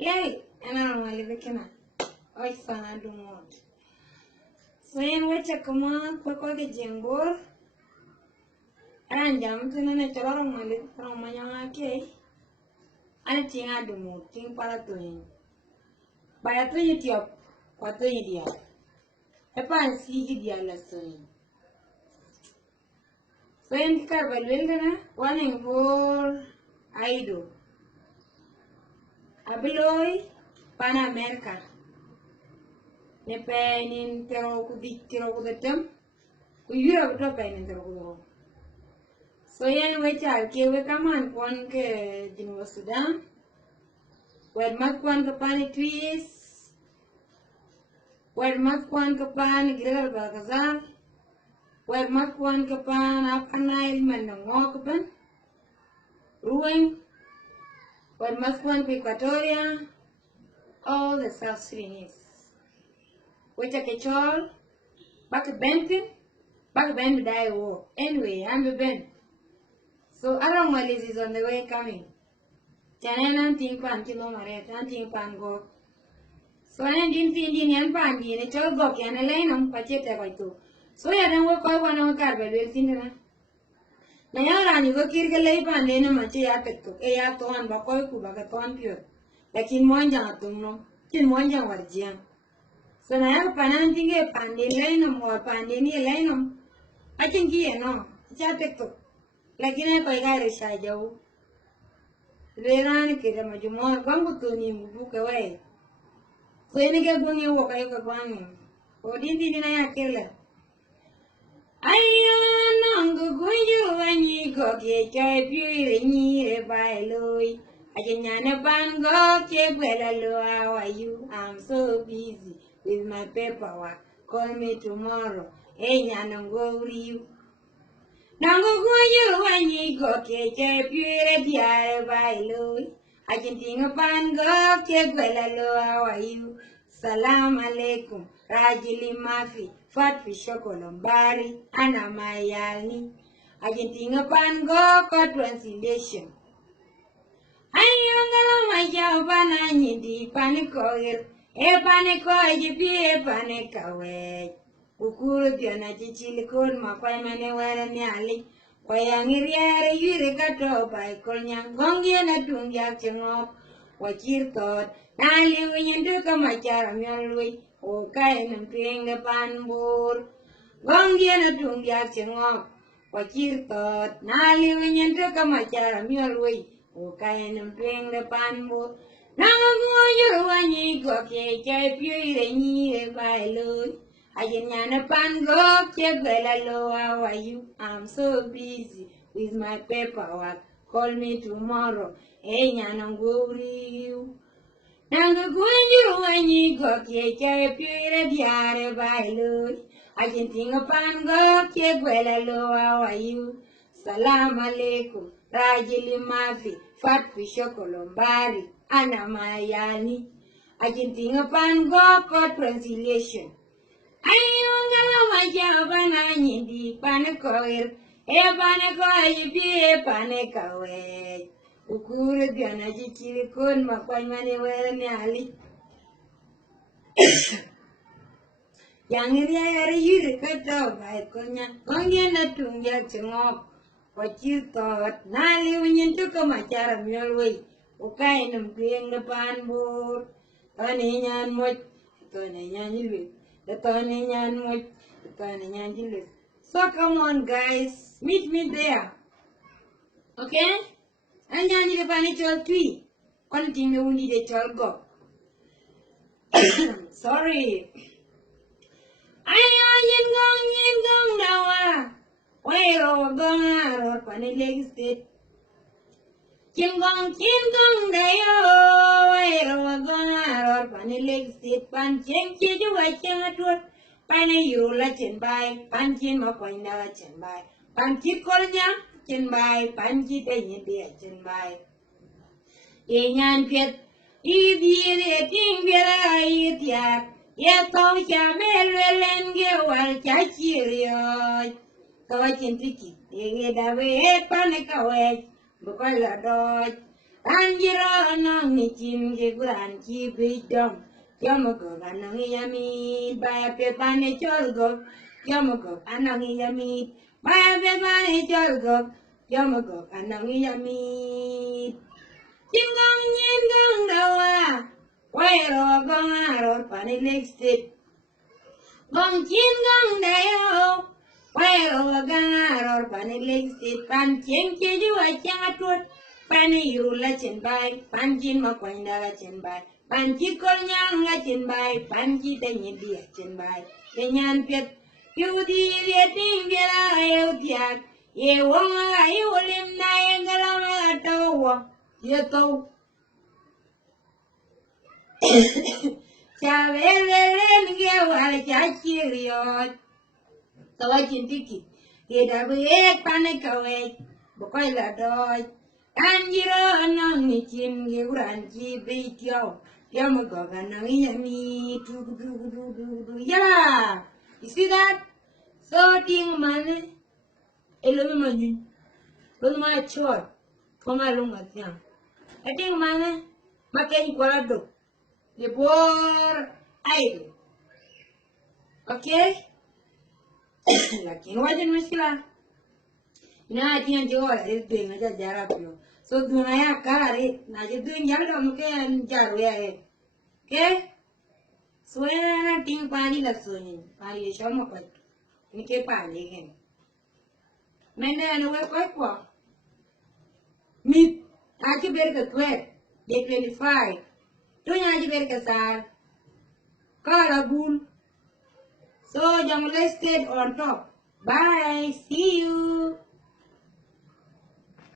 Yay, and I don't really looking at. I found I don't want. So yan wacha kama kwa ke jengbo. Aran jam tuna ne chalorong mali rong manyang ake. Ana tinga dumu ting para tuin. Baya tuin tiop kwa tuin dia. Epa ansi dia la tuin. So yan ka balwel na waning for aido. Abiloy pana America. Nepe nin tero kudik tero kudetem. Kuyura kuto pe nin tero kudo. So yan wechal kewe kaman kwan ke Geneva Sudan. Wed mat kwan ke pani twis. Wed mat kwan ke pani Greater Balkazar. Wed mat kwan ke pan Apanail Manangokban. Ruing. Wed mat kwan ke Equatoria. All the South Sudanese. Wecha kechol. Back Benton. Back Ben die war. Anyway, I'm the Ben. So Arong Malis is on the way coming. Chanan ting pan kilo maret, ting pan go. So I didn't think in pan in a child go can a lane on pacheta by two. So I don't work out one on carpet will think. Nayaran you go kirk a lay pan then a machi apet to a yaton bakoy kubagaton pure. Like in Monja tumno, in Monja or jam. So now pananting a pandin lanum or pandini lanum. I can hear no, chapet to. Lakini kwa igari shajau. Lerani kira majumo kwangu tuni mbuka we. Kwene ke bungi woka yuka kwangu. Odindi nina ya kila. Ayo nangu kunju wanyi koke choy pire nyire bailoi. Ajenyane bango ke kwela lo how are you? I'm so busy with my paperwork. Call me tomorrow. Hey nyanongo uriu. Nangu kunju wanyi koke choy pire diare bailoi. Ajentinga pango ke kwela lo how are you? Salam alaikum. Rajili mafi. Fat Fishoko Lombari. Ana mayalni. Ajentinga pango ko translation. Ayongala maja bana nyindi paniko ir. E paniko ejipi e panika we. Ukuru diana chichili kun makwai mane wera nyali. Kwayangiriere yuri kato pai kolnyang gongi na tungyak chengok. Wachir tot. Nali winyendu kamachara myalwi. Okay nampinga panbur. Gongi na tungyak chengok. Wachir tot. Nali winyendu kamachara myalwi. Okay nampinga panbur. Nanganguyo wanyi koke chay pyuire nyire bailoi. Ajenyana pango kebela lo how are you? I'm so busy with my paperwork. Call me tomorrow. Hey nyananguriu. Nanganguyo wanyi koke chay pyuire diare bailoi. Ajentinga pango kebela lo how are you? Salam alaikum. Rajili mafi. Fat Fishoko Lombari. Ana mayani. Ajentinga pango ko translation. Ayongala majaba na nyindi panekoir. E paneko ayipi e panekawe. Ukuru diana chichiri kun makwanyane wera ni ali. Yangiria yari yuri kata bai konya. Kongia na tungya chengok. Wachir tot. Nali unyintu kamachara myolwe. Ukai nampiyeng na panbur. Tani nyan moch. Tani nyan yilwe. Tani nyan moch. Tani nyan yilwe. So come on guys. Meet me there. Okay? Anyan yilwe pani chol tui. One thing we need a chol go. Sorry. Ayan gong dawa. Wairo gong aro pani leg state. Chingong dayo. Wairo gong aro pani leg state. Pan cheng chiju wachang atut. Pani yula chen bai. Pan chin makwanda chen bai. Pan chit kolnya chen bai. Pan chit enye chen bai. Yenyan piet. Idire ting bira itia. Yetong chamelwelen gewal chachiriyo. Kawachin tiki. Yege dawe panekawe. Bukola doj. Anjiro nong ni chin ke guran chi bi dom yomo go anang yami baya pe pane chol go yomo go anang yami baya pe pane chol go yomo go anang yami chingong nyen gong dawa wai ro gong aro pane next it gong chin gong dayo wai ro gong aro pane next it pan cheng che ju a chang atut pan yu la chen bai pan chin ma kwang da la chen bai pan chi kol nyang la chen bai pan chi te nyi dia chen bai te nyan pet yu di ye ting ye la yu tiak ye wong la yu lim na ye galang la to wo ye to cha ve le len ge wa cha chi riot to wa chin tiki ye da bu ye pan ka we bu ko la doi Anjiro anang ni chin ge uran chi bi tio yamo go anang yami du du du du du du yeah you see that so ting man elo ma ni lo ma chor koma lo ma tiang ting man ma ken kwala do de por aire okay lakin wajen mishkila ina tiyan jora es de na jara pio so dunaya kare na je dun yar da muke an jaro ya e ke so na ting pani la so ni pani sho mo pa ni ke pani ke mene no we kwa mi a ke ber ka twe de 25 tu nya je ber ka sar kala bun so jam let's stay on top bye see you